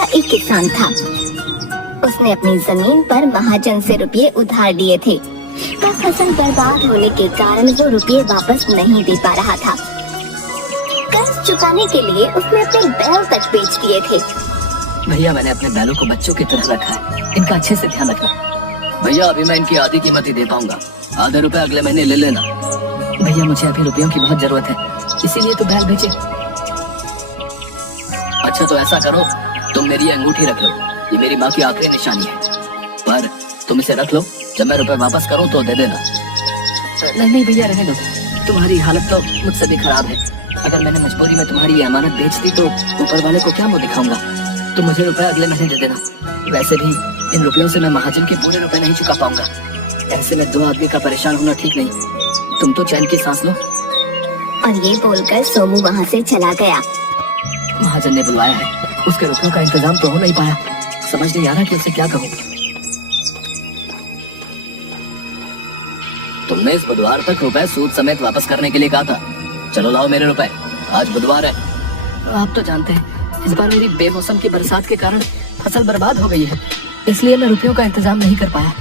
का एक किसान था। उसने अपनी जमीन पर महाजन से रुपये उधार लिए थे, पर फसल बर्बाद होने के कारण वो रुपये वापस नहीं दे पा रहा था। कर्ज चुकाने के लिए उसने अपने बैल तक बेच दिए थे। भैया, मैंने अपने बैलों को बच्चों की तरह रखा है, इनका अच्छे से ध्यान रखना। भैया, अभी मैं इनकी आधी कीमत ही दे पाऊंगा, आधे रुपए अगले महीने ले लेना। भैया, मुझे अभी रुपयों की बहुत जरूरत है, इसीलिए तो बैल बेचे। अच्छा, तो ऐसा करो, तुम मेरी अंगूठी रख लो, ये मेरी माँ की आखिरी निशानी है, पर तुम इसे रख लो, जब मैं रुपए वापस करूँ तो दे देना। नहीं भैया, रहने दो, तुम्हारी हालत तो मुझसे भी खराब है। अगर मैंने मजबूरी में तुम्हारी ये अमानत बेच दी तो ऊपर वाले को क्या मुंह दिखाऊंगा। तुम मुझे रुपए अगले महीने दे देना। वैसे भी इन रुपयों से मैं महाजन के पूरे रुपए नहीं चुका पाऊंगा। ऐसे में दो आदमी का परेशान होना ठीक नहीं। तुम तो चैन की सांस लो। और ये बोलकर सोमू वहाँ से चला गया। महाजन ने बुलवाया है, उसके रुपयों का इंतजाम तो हो नहीं पाया। समझ नहीं आ रहा कि उसे क्या कहूँ। तुमने इस बुधवार तक रुपए सूद समेत वापस करने के लिए कहा था। चलो लाओ मेरे रुपए, आज बुधवार है। आप तो जानते हैं, इस बार मेरी बेमौसम की बरसात के कारण फसल बर्बाद हो गई है, इसलिए मैं रुपयों का इंतजाम नहीं कर पाया।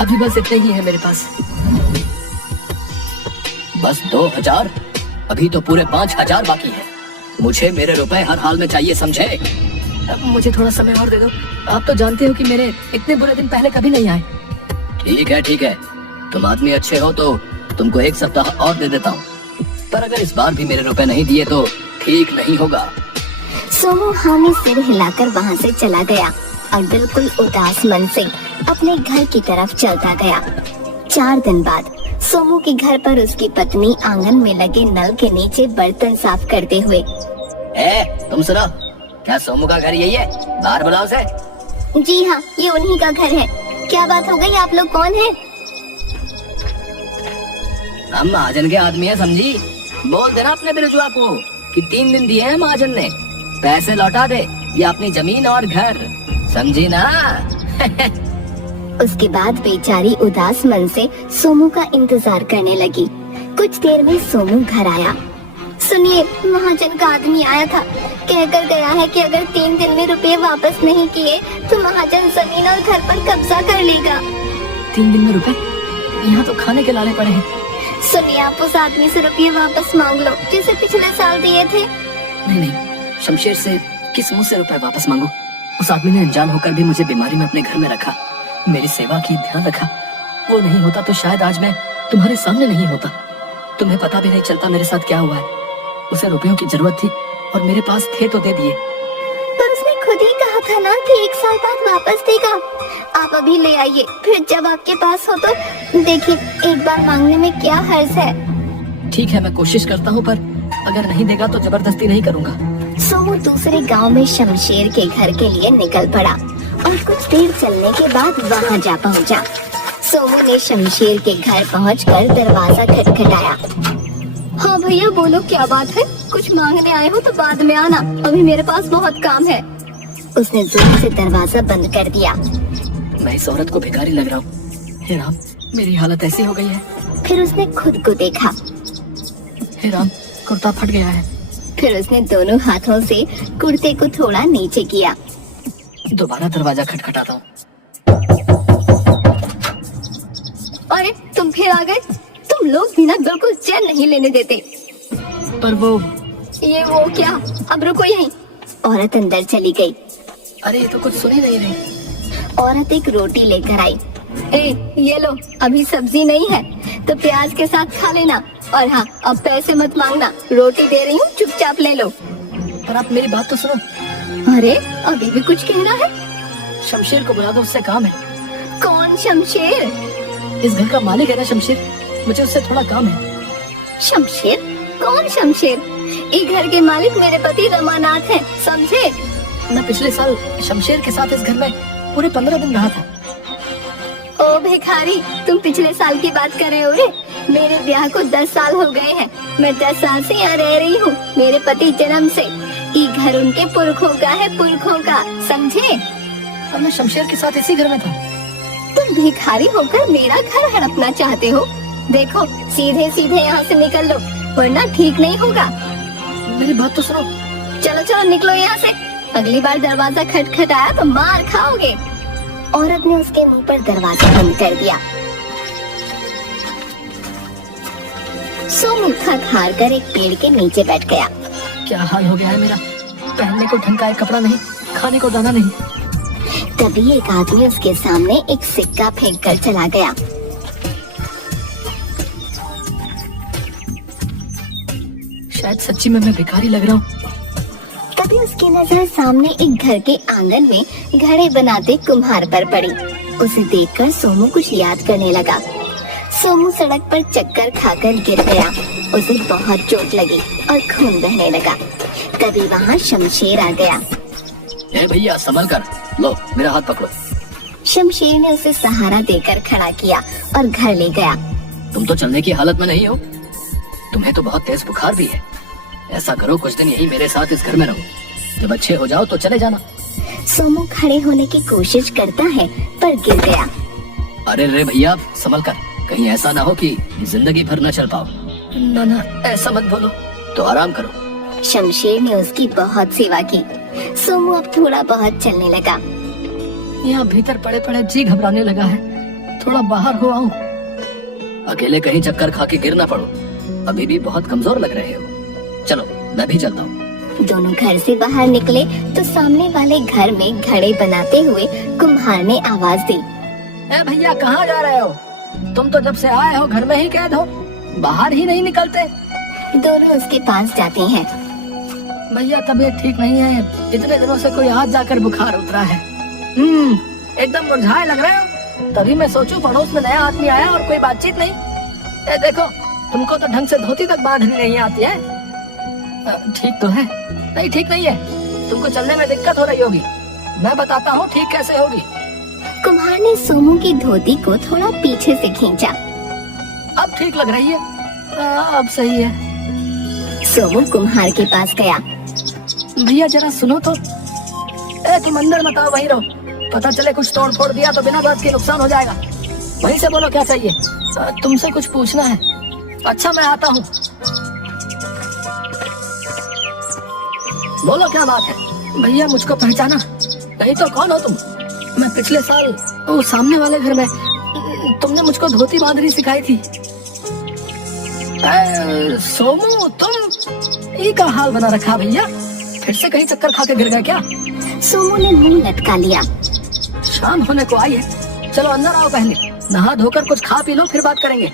अभी बस इतने ही है मेरे पास। बस 2000? अभी तो पूरे 5000 बाकी है। मुझे मेरे रुपए हर हाल में चाहिए, समझे? अब मुझे थोड़ा समय और दे दो। आप तो जानते हो कि मेरे इतने बुरे दिन पहले कभी नहीं आए। ठीक है, तुम आदमी अच्छे हो तो तुमको 1 सप्ताह और दे देता हूँ, पर अगर इस बार भी मेरे रुपए नहीं दिए तो ठीक नहीं होगा। सोमू हाँ में सिर हिलाकर वहाँ से चला गया और बिल्कुल उदास मन से अपने घर की तरफ चलता गया। 4 दिन बाद सोमू के घर पर उसकी पत्नी आंगन में लगे नल के नीचे बर्तन साफ करते हुए। तुम सुनो, क्या सोमू का घर यही है? बाहर बुलाओ उसे। जी हाँ, ये उन्हीं का घर है। क्या बात हो गई? आप लोग कौन हैं? हम महाजन के आदमी हैं, समझी? बोल देना अपने बिरजुआ को कि 3 दिन दिए हैं महाजन ने, पैसे लौटा दे या अपनी जमीन और घर, समझी ना? उसके बाद बेचारी उदास मन से सोमू का इंतजार करने लगी। कुछ देर में सोमू घर आया। सुनिए, महाजन का आदमी आया था, कहकर गया है कि अगर 3 दिन में रुपए वापस नहीं किए तो महाजन जमीन और घर पर कब्जा कर लेगा। 3 दिन में रुपए? यहाँ तो खाने के लाले पड़े हैं। सुनिए, आप उस आदमी से रुपये वापस मांग लो जिसे पिछले साल दिए थे। नहीं, शमशेर से किस मुंह से रुपए वापस मांगू? उस आदमी ने अनजान होकर भी मुझे बीमारी में अपने घर में रखा, मेरी सेवा की, ध्यान रखा। वो नहीं होता तो शायद आज मैं तुम्हारे सामने नहीं होता। तुम्हें पता भी नहीं चलता मेरे साथ क्या हुआ है। उसे रुपयों की जरूरत थी और मेरे पास थे तो दे दिए। पर उसने खुद ही कहा था ना कि 1 साल बाद वापस देगा। आप अभी ले आइए, फिर जब आपके पास हो तो देखिए, एक बार मांगने में क्या हर्ज है। ठीक है, मैं कोशिश करता हूँ, पर अगर नहीं देगा तो जबरदस्ती नहीं करूँगा। सोमू दूसरे गांव में शमशेर के घर के लिए निकल पड़ा और कुछ देर चलने के बाद वहां जा पहुंचा। सोमू ने शमशेर के घर पहुंचकर दरवाजा खटखटाया। हाँ भैया, बोलो क्या बात है? कुछ मांगने आए हो तो बाद में आना, अभी मेरे पास बहुत काम है। उसने जोर से दरवाजा बंद कर दिया। मैं इस औरत को भिखारी लग रहा हूँ। हे राम, मेरी हालत ऐसी हो गई है। फिर उसने खुद को देखा। हे राम, कुर्ता फट गया है। फिर उसने दोनों हाथों से कुर्ते को थोड़ा नीचे किया। दोबारा दरवाजा खटखटाता हूँ। अरे, तुम फिर आ गए? तुम लोग भी ना बिल्कुल चैन नहीं लेने देते। पर वो क्या? अब रुको यहीं। औरत अंदर चली गई। अरे, ये तो कुछ सुन ही नहीं रही। औरत एक रोटी लेकर आई। ये लो, अभी सब्जी नहीं है तो प्याज के साथ खा लेना, और हाँ, अब पैसे मत मांगना, रोटी दे रही हूँ, चुपचाप ले लो। पर आप मेरी बात तो सुनो। अरे, अभी भी कुछ कहना है? शमशेर को बुला दो, उससे काम है। कौन शमशेर? इस घर का मालिक है ना शमशेर, मुझे उससे थोड़ा काम है। शमशेर? कौन शमशेर? इस घर के मालिक मेरे पति रमानाथ हैं, समझे? मैं पिछले साल शमशेर के साथ इस घर में पूरे 15 दिन रहा था। ओ भिखारी, तुम पिछले साल की बात कर रहे हो रे? मेरे ब्याह को 10 साल हो गए हैं। मैं 10 साल से यहाँ रह रही हूँ। मेरे पति जन्म से। ये घर उनके पुरखों का है, पुरखों का, समझे? और मैं शमशेर के साथ इसी घर में था। तुम भिखारी होकर मेरा घर हड़पना चाहते हो? देखो, सीधे सीधे यहाँ से निकल लो, वरना ठीक नहीं होगा। मेरी बात तो सुनो। चलो चलो, निकलो यहाँ से। अगली बार दरवाजा खटखटाया तो मार खाओगे। औरत ने उसके मुंह पर दरवाजा बंद कर दिया। सोमू थक हार कर एक पेड़ के नीचे बैठ गया। क्या हाल हो गया है मेरा, पहनने को ढंग का एक कपड़ा नहीं, खाने को दाना नहीं। तभी एक आदमी उसके सामने एक सिक्का फेंक कर चला गया। शायद सच्ची में मैं भिखारी लग रहा हूँ। तभी उसकी नजर सामने एक घर के आंगन में घड़े बनाते कुम्हार पर पड़ी। उसे देखकर सोमू कुछ याद करने लगा। सोमू सड़क पर चक्कर खाकर गिर गया। उसे बहुत चोट लगी और खून बहने लगा। तभी वहाँ शमशेर आ गया। ए भैया संभल कर, लो मेरा हाथ पकड़ो। शमशेर ने उसे सहारा देकर खड़ा किया और घर ले गया। तुम तो चलने की हालत में नहीं हो, तुम्हें तो बहुत तेज बुखार भी है। ऐसा करो, कुछ दिन यही मेरे साथ इस घर में रहो, जब अच्छे हो जाओ तो चले जाना। सोमू खड़े होने की कोशिश करता है पर गिर गया। अरे रे भैया संभल कर, कहीं ऐसा ना हो कि जिंदगी भर न चल पाओ। ना ना ऐसा मत बोलो, तो आराम करो। शमशेर ने उसकी बहुत सेवा की। सोमू अब थोड़ा बहुत चलने लगा। यहाँ भीतर पड़े पड़े जी घबराने लगा है, थोड़ा बाहर हो आऊं। अकेले कहीं चक्कर खा के गिर ना पड़ो, अभी भी बहुत कमजोर लग रहे हो। चलो मैं भी चलता हूँ। दोनों घर से बाहर निकले तो सामने वाले घर में घड़े बनाते हुए कुम्हार ने आवाज दी। ए भैया कहाँ जा रहे हो? तुम तो जब से आए हो घर में ही कैद हो, बाहर ही नहीं निकलते। दोनों उसके पास जाते हैं। भैया तबीयत ठीक नहीं है, इतने दिनों से कोई आज जाकर बुखार उतरा है। एकदम मुरझाए लग रहे हो। तभी मैं सोचूं पड़ोस में नया आदमी आया और कोई बातचीत नहीं। ए देखो, तुमको तो ढंग से धोती तक बांधनी नहीं आती है। ठीक तो है? नहीं ठीक नहीं है, तुमको चलने में दिक्कत हो रही होगी। मैं बताता हूँ ठीक कैसे होगी। कुम्हार ने सोमू की धोती को थोड़ा पीछे से खींचा। अब ठीक लग रही है, अब सही है। सोमू कुम्हार के पास गया। भैया जरा सुनो तो। तुम अंदर मत आओ, वहीं रहो। पता चले कुछ तोड़ फोड़ दिया तो बिना बात के नुकसान हो जाएगा। वहीं से बोलो क्या चाहिए। तुमसे कुछ पूछना है। अच्छा मैं आता हूँ। बोलो क्या बात है। भैया मुझको पहचाना नहीं तो कौन हो तुम? मैं पिछले साल वो सामने वाले घर में तुमने मुझको धोती बांधनी सिखाई थी। सोमू तुम ये का हाल बना रखा भैया, फिर से कहीं चक्कर खा के गिर गए क्या? सोमू ने मुंह लटका लिया। शाम होने को आई है, चलो अंदर आओ, पहले नहा धोकर कुछ खा पी लो, फिर बात करेंगे।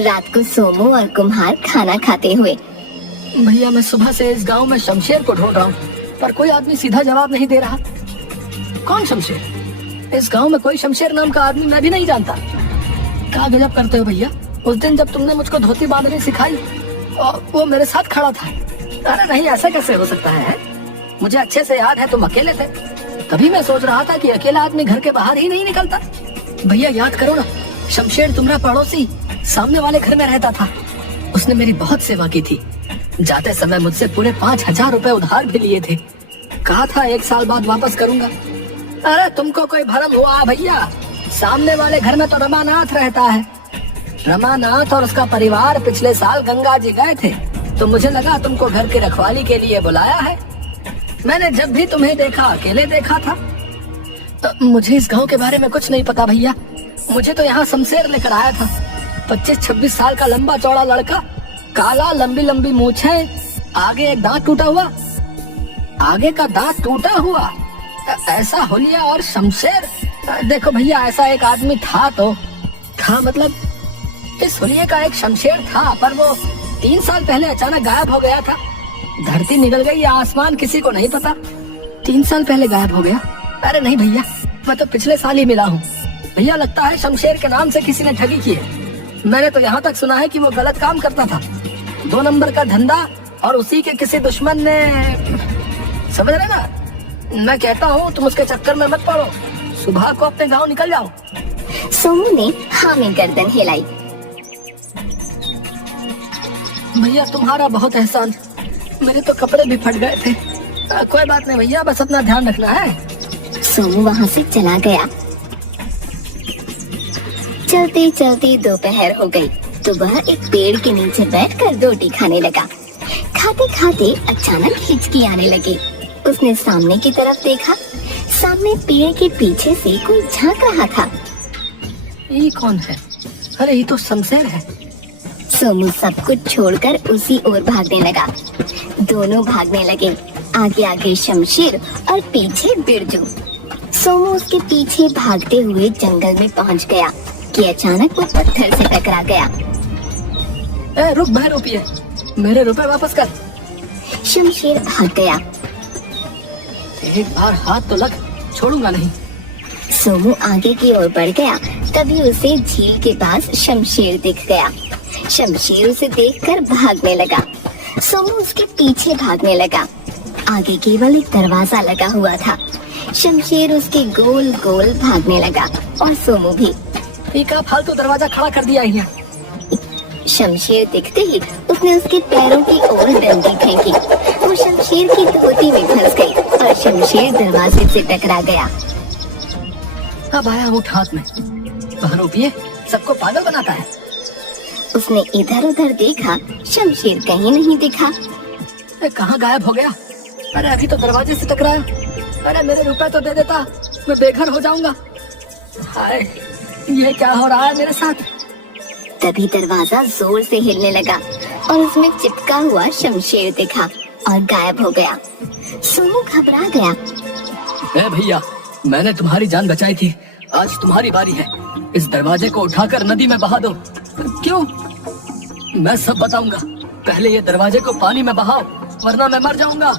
रात को सोमू और कुम्हार खाना खाते हुए। भैया मैं सुबह से इस गांव में शमशेर को ढूंढ रहा हूँ, पर कोई आदमी सीधा जवाब नहीं दे रहा। कौन शमशेर? इस गांव में कोई शमशेर नाम का आदमी मैं भी नहीं जानता। क्या गजब करते हो भैया, उस दिन जब तुमने मुझको धोती बांधनी सिखाई और वो मेरे साथ खड़ा था। अरे नहीं, ऐसा कैसे हो सकता है? मुझे अच्छे से याद है तुम अकेले थे, तभी मैं सोच रहा था कि अकेला आदमी घर के बाहर ही नहीं निकलता। भैया याद करो ना, शमशेर तुम्हारा पड़ोसी सामने वाले घर में रहता था। उसने मेरी बहुत सेवा की थी। जाते समय मुझसे पूरे 5,000 रुपए उधार भी लिए थे। कहा था 1 साल बाद वापस करूंगा। अरे तुमको कोई भरम हुआ भैया? सामने वाले घर में तो रमानाथ रहता है। रमानाथ और उसका परिवार पिछले साल गंगा जी गए थे, तो मुझे लगा तुमको घर की रखवाली के लिए बुलाया है। मैंने जब भी तुम्हें देखा अकेले देखा था। तो मुझे इस गांव के बारे में कुछ नहीं पता भैया। मुझे तो यहाँ शमशेर लेकर आया था। 25-26 साल का लंबा चौड़ा लड़का, काला, लंबी लंबी मूछें, आगे एक दांत टूटा हुआ। आगे का दांत टूटा हुआ, ऐसा हुलिया और शमशेर। देखो भैया, ऐसा एक आदमी था तो था, मतलब इस हुलिये का एक शमशेर था, पर वो 3 साल पहले अचानक गायब हो गया था। धरती निकल गई या आसमान, किसी को नहीं पता। 3 साल पहले गायब हो गया। अरे नहीं भैया, मैं तो पिछले साल ही मिला हूँ। भैया लगता है शमशेर के नाम से किसी ने ठगी की है। मैंने तो यहाँ तक सुना है कि वो गलत काम करता था, 2 नंबर का धंधा, और उसी के किसी दुश्मन ने, समझ रहे ना? मैं कहता हूँ तुम उसके चक्कर में मत पड़ो, सुबह को अपने गांव निकल जाओ। सोमू ने हाँ में गर्दन हिलाई। भैया तुम्हारा बहुत एहसान, मेरे तो कपड़े भी फट गए थे। कोई बात नहीं भैया, बस अपना ध्यान रखना है। सोमू वहाँ से चला गया। चलते चलते दोपहर हो गई तो वह एक पेड़ के नीचे बैठकर रोटी खाने लगा। खाते खाते अचानक हिचकी आने लगी। उसने सामने की तरफ देखा। सामने पेड़ के पीछे से कोई झांक रहा था। ये कौन है? अरे ये तो शमशेर है। सोमू सब कुछ छोड़कर उसी ओर भागने लगा। दोनों भागने लगे, आगे आगे शमशेर और पीछे बिरजू। सोमू उसके पीछे भागते हुए जंगल में पहुंच गया कि अचानक वो पत्थर से टकरा गया। रुक, मैं रुपये, मेरे रुपए वापस कर। शमशेर भाग गया। एक बार हाथ तो लग, छोड़ूंगा नहीं। सोमू आगे की ओर बढ़ गया, तभी उसे झील के पास शमशेर दिख गया। शमशेर उसे देखकर भागने लगा। सोमू उसके पीछे भागने लगा। आगे केवल एक दरवाजा लगा हुआ था। शमशेर उसके गोल गोल भागने लगा और सोमू भी। एक फालतू दरवाजा खड़ा कर दिया है। शमशेर दिखते ही उसने उसके पैरों की ओर डंडी फेंकी। वो शमशेर की धोती में फंस गई और शमशेर दरवाजे से टकरा गया। अब आया उठ हाथ में। रुपये सबको पागल बनाता है। उसने इधर उधर देखा, शमशेर कहीं नहीं दिखा। कहाँ गायब हो गया? अरे अभी तो दरवाजे से टकराया। अरे मेरे रुपए तो दे देता, मैं बेघर हो जाऊंगा। हाय, ये क्या हो रहा है मेरे साथ? तभी दरवाजा जोर से हिलने लगा और उसमें चिपका हुआ शमशेर दिखा और गायब हो गया। सोमू घबरा गया। भैया, मैंने तुम्हारी जान बचाई थी, आज तुम्हारी बारी है। इस दरवाजे को उठाकर नदी में बहा दो। क्यों? मैं सब बताऊंगा। पहले ये दरवाजे को पानी में बहाओ, वरना मैं मर जाऊंगा।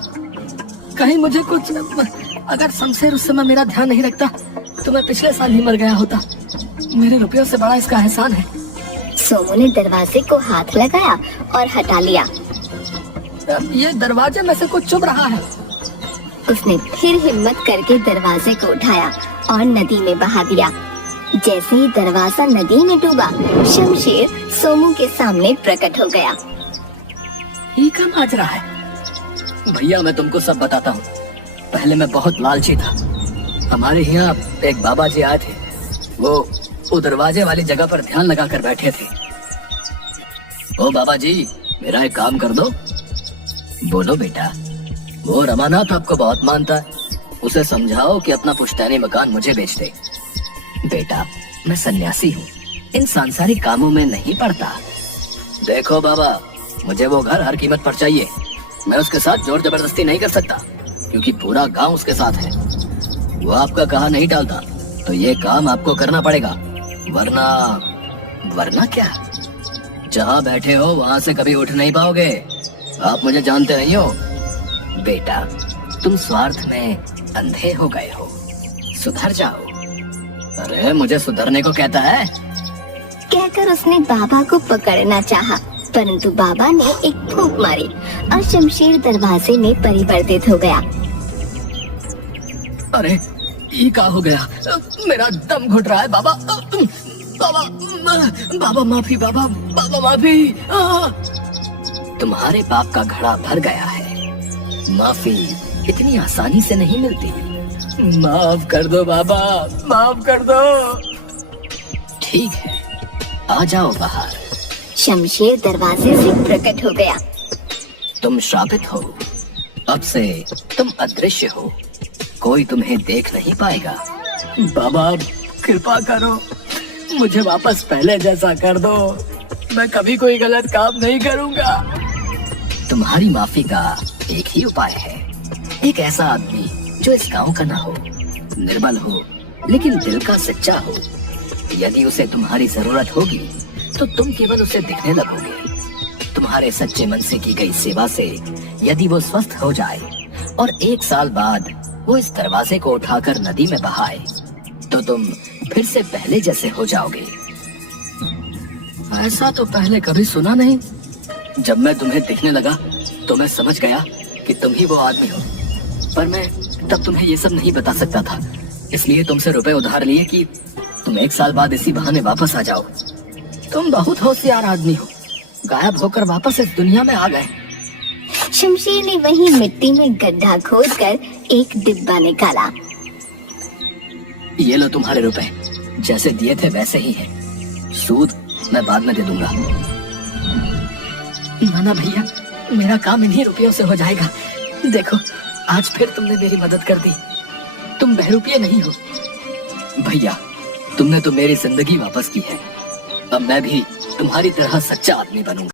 कहीं मुझे कुछ, अगर शमशेर उस समय मेरा ध्यान नहीं रखता तो मैं पिछले साल ही मर गया होता। मेरे रुपयों से बड़ा इसका एहसान है। सोमू ने दरवाजे को हाथ लगाया और हटा लिया। ये दरवाजे में से कुछ चुभ रहा है। उसने फिर हिम्मत करके दरवाजे को उठाया और नदी में बहा दिया। जैसे ही दरवाजा नदी में डूबा, शमशेर सोमू के सामने प्रकट हो गया। ये क्या माजरा है? भैया, मैं तुमको सब बताता हूँ। पहले मैं बहुत लालची था। हमारे यहाँ एक बाबा जी आए थे। वो दरवाजे वाली जगह पर ध्यान लगा कर बैठे थे। ओ बाबा जी, मेरा एक काम कर दो। बोलो बेटा। वो रमानाथ आपको बहुत मानता है, उसे समझाओ कि अपना पुश्तैनी मकान मुझे बेच दे। बेटा, मैं सन्यासी हूँ, इन सांसारिक कामों में नहीं पड़ता। देखो बाबा, मुझे वो घर हर कीमत पर चाहिए। मैं उसके साथ जोर जबरदस्ती नहीं कर सकता, क्योंकि पूरा गांव उसके साथ है। वो आपका कहा नहीं टालता, तो ये काम आपको करना पड़ेगा। वरना क्या? जहाँ बैठे हो वहाँ से कभी उठ नहीं पाओगे। आप मुझे जानते नहीं हो। बेटा, तुम स्वार्थ में अंधे हो गए हो, सुधर जाओ। अरे मुझे सुधरने को कहता है? कहकर उसने बाबा को पकड़ना चाहा, परंतु बाबा ने एक फूंक मारी और शमशेर दरवाजे में परिवर्तित हो गया। अरे ये क्या हो गया? मेरा दम घुट रहा है। बाबा, बाबा, बाबा माफी, बाबा, बाबा माफी। तुम्हारे पाप का घड़ा भर गया है। माफी इतनी आसानी से नहीं मिलती। माफ कर दो बाबा, माफ कर दो। ठीक है, आ जाओ बाहर। शमशेर दरवाजे से प्रकट हो गया। तुम श्रापित हो, अब से तुम अदृश्य हो, कोई तुम्हें देख नहीं पाएगा। बाबा कृपा करो, मुझे वापस पहले जैसा कर दो। मैं कभी कोई गलत काम नहीं करूंगा। तुम्हारी माफी का एक ही उपाय है। एक ऐसा आदमी जो इस गांव का ना हो, निर्बल हो, लेकिन दिल का सच्चा हो। यदि उसे तुम्हारी जरूरत होगी तो तुम केवल उसे दिखने लगोगे। तुम्हारे सच्चे मन से की गई सेवा से यदि वो स्वस्थ हो जाए और 1 साल बाद वो इस दरवाजे को उठाकर नदी में बहाए, तो तुम फिर से पहले जैसे हो जाओगे। ऐसा तो पहले कभी सुना नहीं। जब मैं तुम्हें दिखने लगा तो मैं समझ गया कि तुम ही वो आदमी हो, पर मैं तब तुम्हें ये सब नहीं बता सकता था। इसलिए तुमसे रुपए उधार लिए कि तुम 1 साल बाद इसी बहाने वापस आ जाओ। तुम बहुत होशियार आदमी हो, गायब होकर वापस इस दुनिया में आ गए। शमशेर ने वहीं मिट्टी में गड्ढा खोदकर एक डिब्बा निकाला। ये लो तुम्हारे रुपए, जैसे दिए थे वैसे ही है। सूद मैं बाद में दे दूंगा। ना भैया, मेरा काम इन्हीं रुपयों से हो जाएगा। देखो आज फिर तुमने मेरी मदद कर दी। तुम बहरूपिया नहीं हो भैया, तुमने तो मेरी जिंदगी वापस की है। अब मैं भी तुम्हारी तरह सच्चा आदमी बनूंगा।